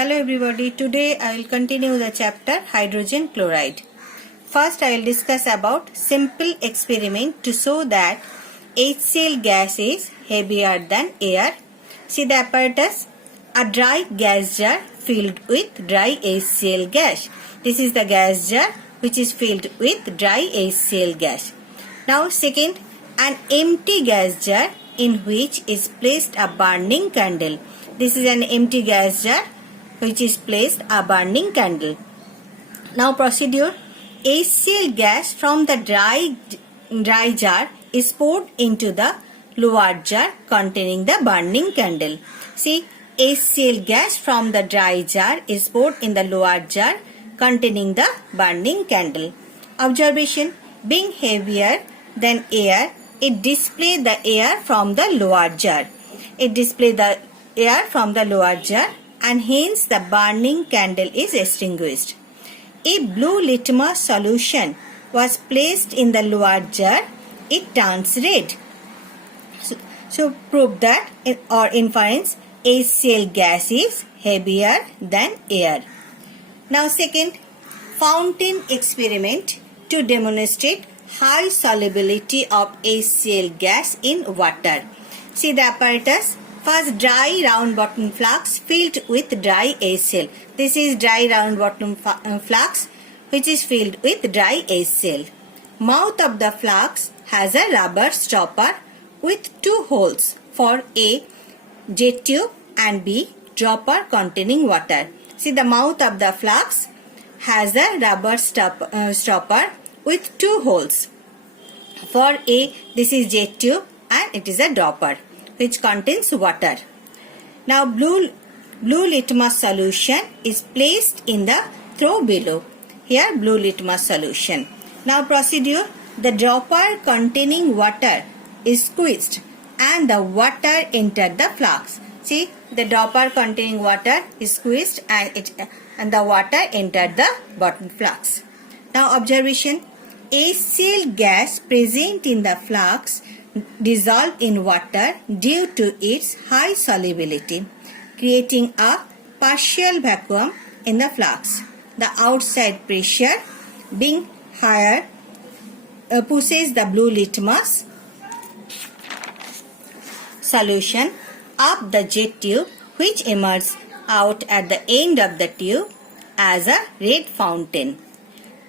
Hello everybody, today I will continue the chapter hydrogen chloride. First I will discuss about simple experiment to show that HCl gas is heavier than air. See the apparatus, a dry gas jar filled with dry HCl gas. This is the gas jar which is filled with dry HCl gas. Now second, an empty gas jar in which is placed a burning candle. This is an empty gas jar which is placed a burning candle. Now procedure, HCl gas from the dry jar is poured into the lower jar containing the burning candle. See, HCl gas from the dry jar is poured in the lower jar containing the burning candle. Observation, being heavier than air, it displays the air from the lower jar. It displays the air from the lower jar and hence the burning candle is extinguished. If blue litmus solution was placed in the lower jar, it turns red. So prove that or inference HCl gas is heavier than air. Now second, fountain experiment to demonstrate high solubility of HCl gas in water. See the apparatus. First, dry round bottom flask filled with dry HCl. This is dry round bottom flask which is filled with dry HCl. Mouth of the flask has a rubber stopper with two holes for A, jet tube and B, dropper containing water. See the mouth of the flask has a rubber stopper with two holes. For A, this is jet tube and it is a dropper which contains water. Now blue litmus solution is placed in the throw below. Here blue litmus solution. Now procedure, the dropper containing water is squeezed and the water entered the flask. See the dropper containing water is squeezed and the water entered the bottom flask. Now observation, HCl gas present in the flask dissolved in water due to its high solubility, creating a partial vacuum in the flask. The outside pressure being higher pushes the blue litmus solution up the jet tube which emerges out at the end of the tube as a red fountain.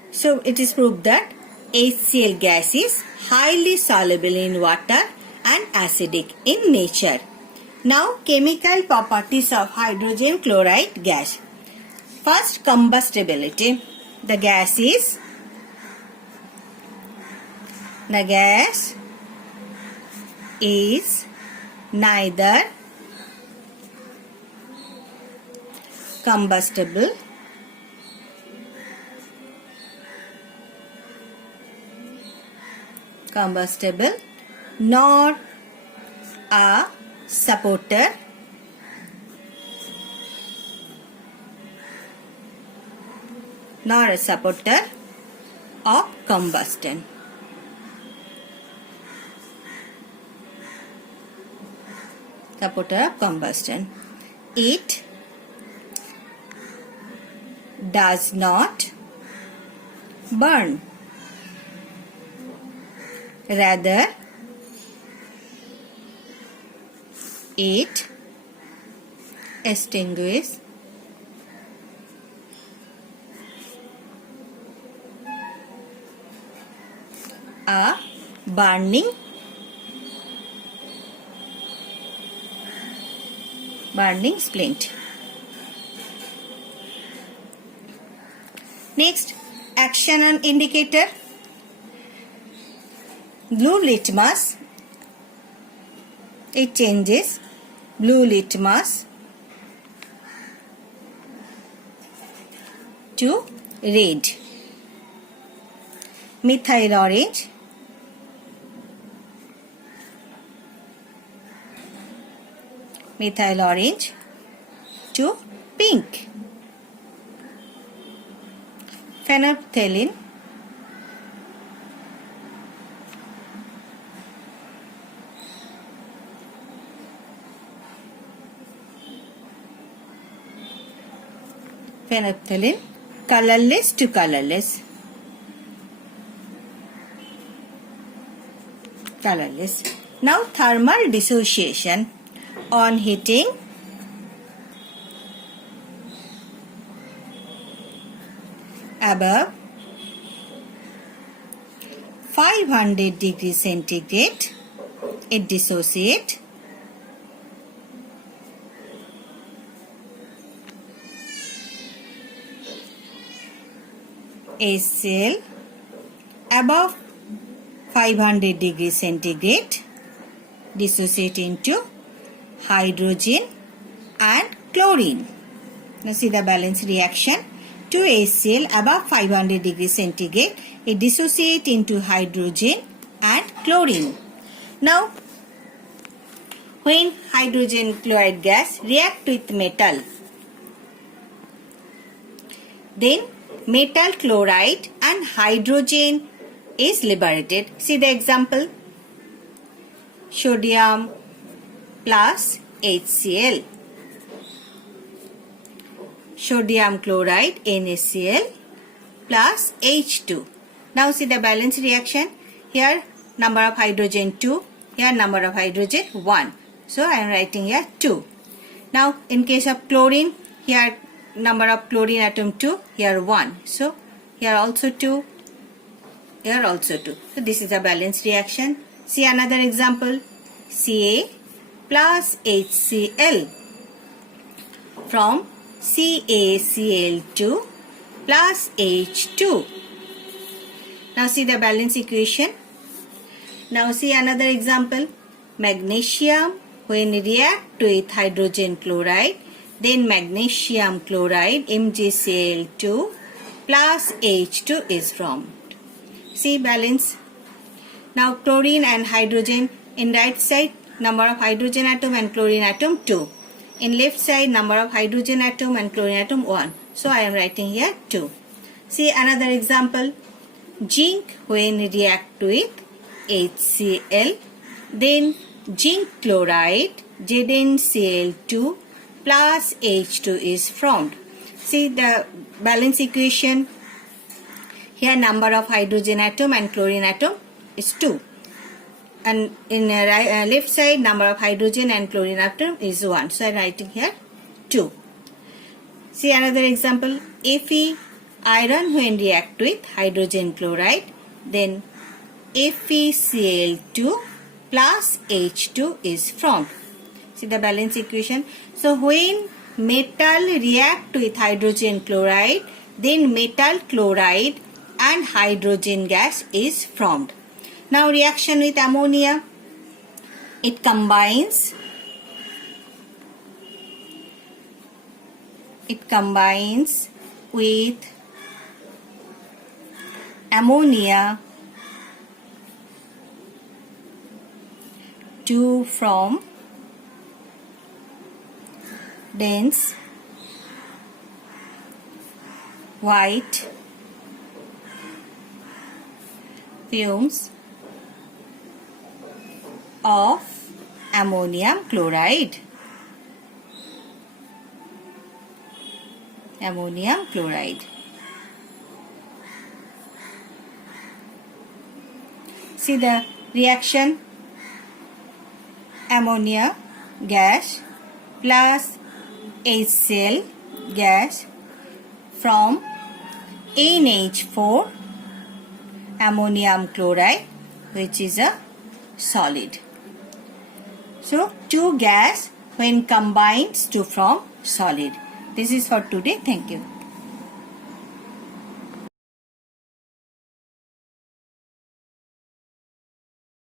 So it is proved that HCl gas is highly soluble in water and acidic in nature. Now chemical properties of hydrogen chloride gas. First, combustibility. The gas is neither combustible nor a supporter of combustion. It does not burn. Rather, it extinguishes a burning splint. Next, action on indicator. Blue litmus, it changes blue litmus to red. Methyl orange to pink. Phenolphthalein phenolphthalein, colorless to colorless. Colorless. Now thermal dissociation. On heating, above 500 degrees centigrade, it dissociates. HCl above 500 degrees centigrade dissociate into hydrogen and chlorine. Now see the balance reaction. To HCl above 500 degrees centigrade, it dissociate into hydrogen and chlorine. Now, when hydrogen chloride gas react with metal, then metal chloride and hydrogen is liberated. See the example. Sodium plus HCl. Sodium chloride NaCl plus H2. Now see the balance reaction. Here number of hydrogen 2. Here number of hydrogen 1. So I am writing here 2. Now in case of chlorine, here number of chlorine atom 2. Here 1. So here also 2. Here also 2. So this is a balanced reaction. See another example. Ca plus HCl from CaCl2 plus H2. Now see the balance equation. Now see another example. Magnesium when react with hydrogen chloride, then magnesium chloride MgCl2 plus H2 is formed. See balance. Now chlorine and hydrogen, in right side number of hydrogen atom and chlorine atom 2. In left side number of hydrogen atom and chlorine atom 1. So I am writing here 2. See another example. Zinc when react with HCl, then zinc chloride ZnCl2 plus H2 is formed. See the balance equation. Here number of hydrogen atom and chlorine atom is 2. And in left side number of hydrogen and chlorine atom is 1. So I am writing here 2. See another example. Fe iron when react with hydrogen chloride, then FeCl2 plus H2 is formed. See the balance equation. So when metal react with hydrogen chloride, then metal chloride and hydrogen gas is formed. Now reaction with ammonia. It combines with ammonia to form dense white fumes of ammonium chloride. Ammonium chloride. See the reaction. Ammonia gas plus HCl gas from NH4 ammonium chloride, which is a solid. So two gas when combines to form solid. This is for today. Thank you.